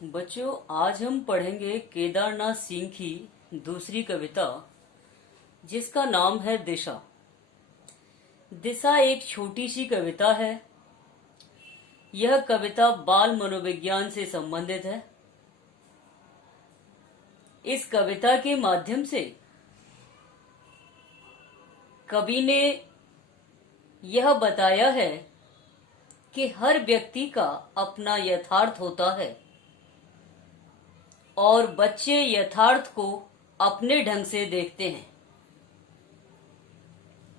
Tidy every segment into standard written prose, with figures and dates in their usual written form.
बच्चों, आज हम पढ़ेंगे केदारनाथ सिंह की दूसरी कविता, जिसका नाम है दिशा। दिशा एक छोटी सी कविता है। यह कविता बाल मनोविज्ञान से संबंधित है। इस कविता के माध्यम से कवि ने यह बताया है कि हर व्यक्ति का अपना यथार्थ होता है और बच्चे यथार्थ को अपने ढंग से देखते हैं।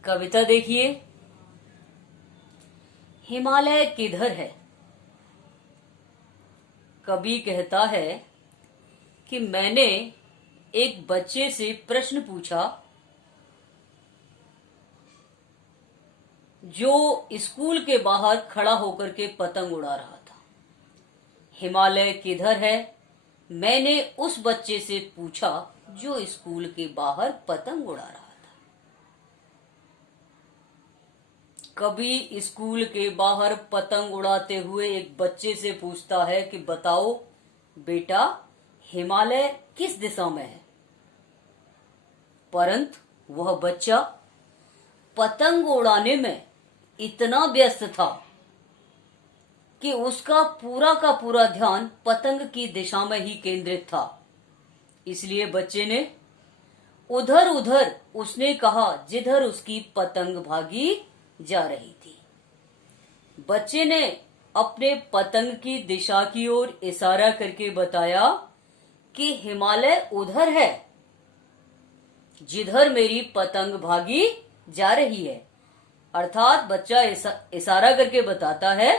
कविता देखिए। हिमालय किधर है? कवि कहता है कि मैंने एक बच्चे से प्रश्न पूछा जो स्कूल के बाहर खड़ा होकर के पतंग उड़ा रहा था। हिमालय किधर है? मैंने उस बच्चे से पूछा जो स्कूल के बाहर पतंग उड़ा रहा था। कभी स्कूल के बाहर पतंग उड़ाते हुए एक बच्चे से पूछता है कि बताओ बेटा, हिमालय किस दिशा में है? परंतु वह बच्चा पतंग उड़ाने में इतना व्यस्त था कि उसका पूरा का पूरा ध्यान पतंग की दिशा में ही केंद्रित था। इसलिए बच्चे ने उधर उधर उसने कहा जिधर उसकी पतंग भागी जा रही थी। बच्चे ने अपने पतंग की दिशा की ओर इशारा करके बताया कि हिमालय उधर है जिधर मेरी पतंग भागी जा रही है। अर्थात बच्चा इशारा करके बताता है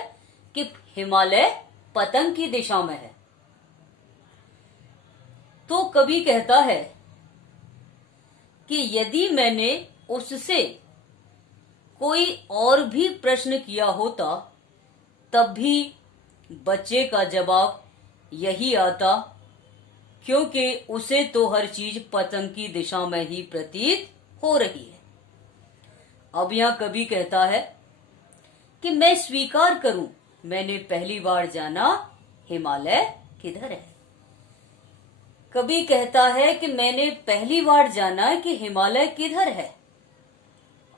कि हिमालय पतंग की दिशा में है। तो कवि कहता है कि यदि मैंने उससे कोई और भी प्रश्न किया होता तब भी बच्चे का जवाब यही आता, क्योंकि उसे तो हर चीज पतंग की दिशा में ही प्रतीत हो रही है। अब यहां कवि कहता है कि मैं स्वीकार करूं, मैंने पहली बार जाना हिमालय किधर है। कवि कहता है कि मैंने पहली बार जाना कि हिमालय किधर है।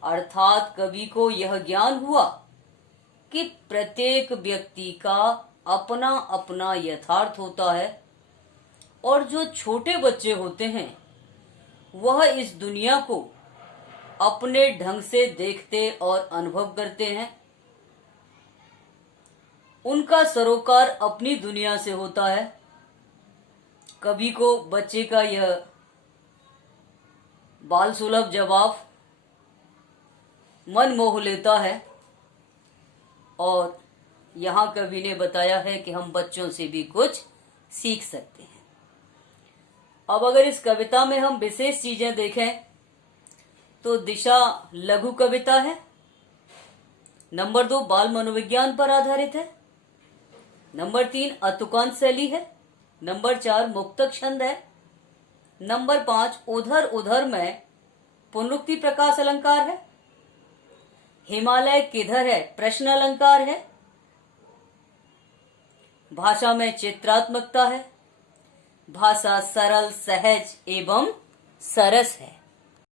अर्थात कवि को यह ज्ञान हुआ कि प्रत्येक व्यक्ति का अपना अपना यथार्थ होता है और जो छोटे बच्चे होते हैं वह इस दुनिया को अपने ढंग से देखते और अनुभव करते हैं। उनका सरोकार अपनी दुनिया से होता है। कवि को बच्चे का यह बाल सुलभ जवाब मन मोह लेता है और यहाँ कवि ने बताया है कि हम बच्चों से भी कुछ सीख सकते हैं। अब अगर इस कविता में हम विशेष चीजें देखें तो दिशा लघु कविता है। नंबर 2 बाल मनोविज्ञान पर आधारित है। नंबर 3 अतुकांत शैली है। नंबर 4 मुक्तक छंद है। नंबर 5 उधर उधर में पुनरुक्ति प्रकाश अलंकार है। हिमालय किधर है प्रश्न अलंकार है। भाषा में चित्रात्मकता है। भाषा सरल, सहज एवं सरस है।